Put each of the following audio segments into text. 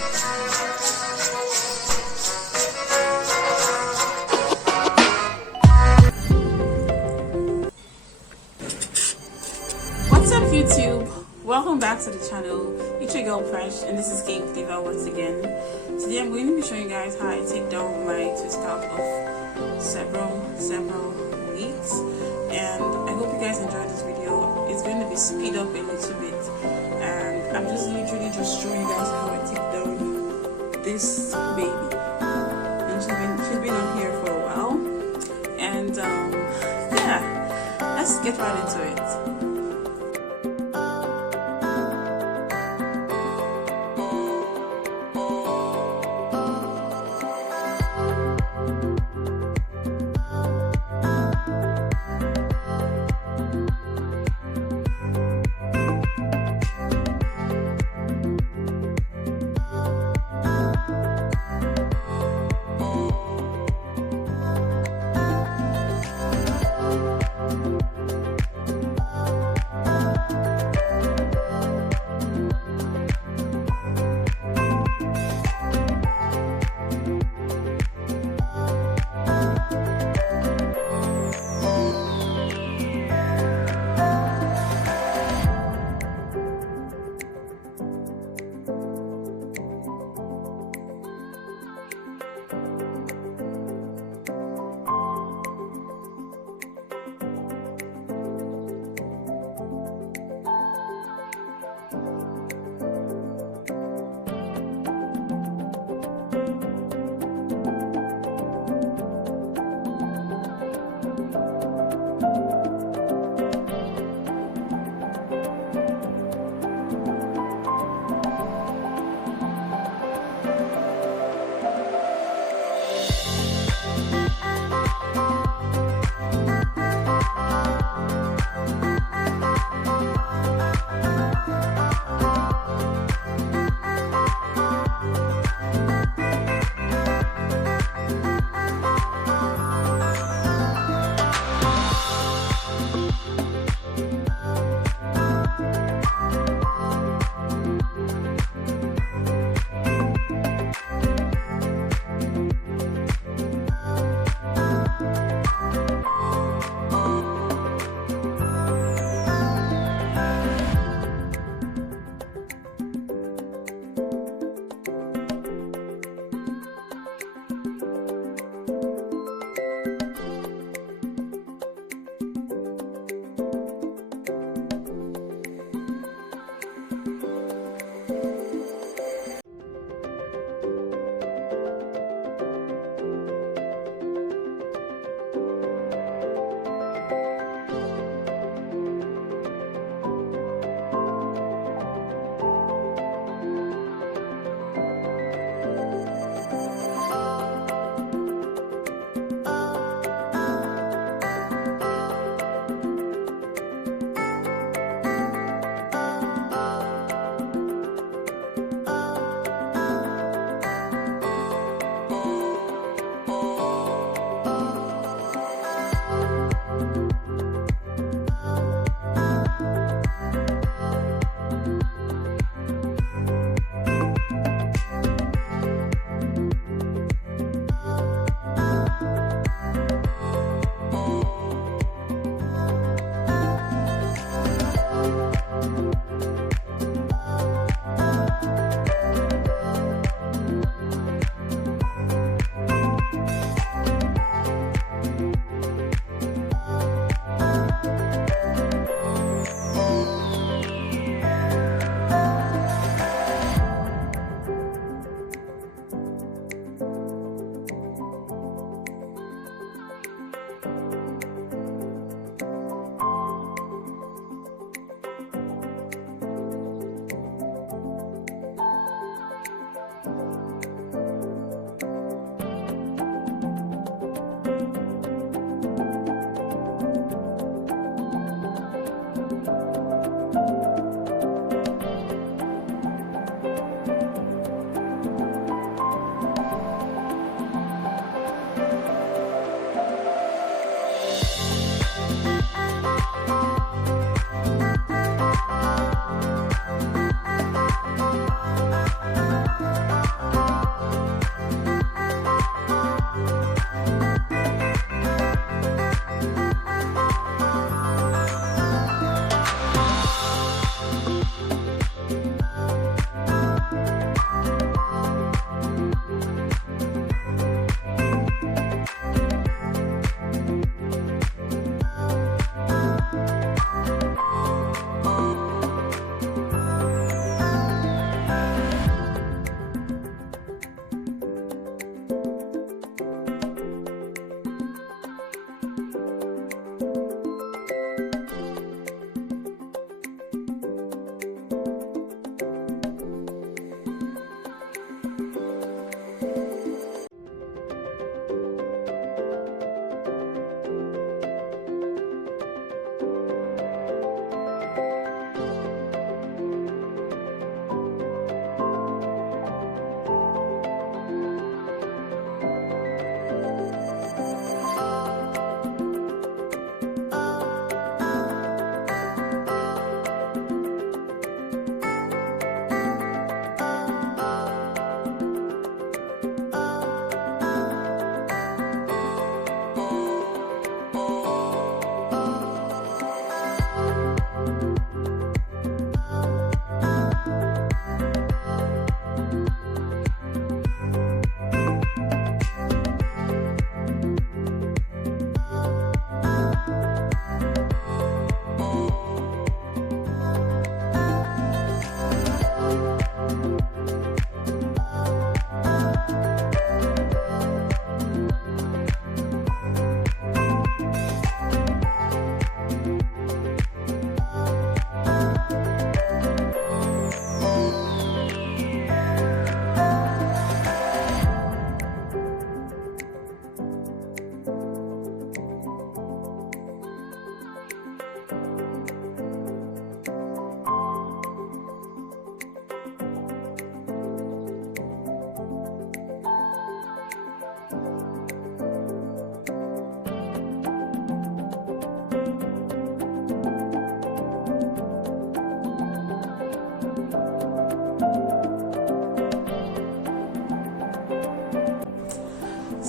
What's up, YouTube? Welcome back to the channel. It's your girl Fresh, and this is Cake Diva once again. Today I'm going to be showing you guys how I take down my twist out of several weeks, and I hope you guys enjoyed this video. It's going to be speed up a little bit, and I'm just literally just showing you guys how I take down this baby. And she's been on here for a while, and yeah, let's get right into it.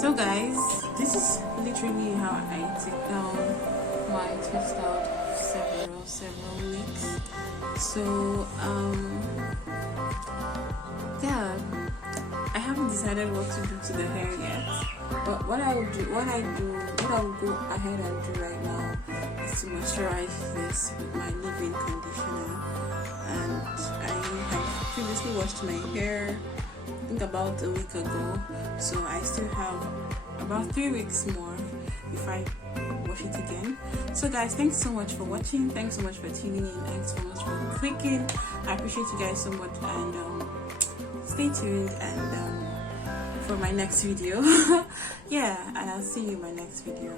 So guys, this is literally how I take down my twist out several weeks. So yeah, I haven't decided what to do to the hair yet, but what I will go ahead and do right now is to moisturize this with my leave-in conditioner. And I have previously washed my hair, I think about a week ago, so I still have about 3 weeks more if I wash it again. So guys, thanks so much for watching, thanks so much for tuning in, thanks so much for clicking. I appreciate you guys so much, and stay tuned and for my next video. Yeah, and I'll see you in my next video.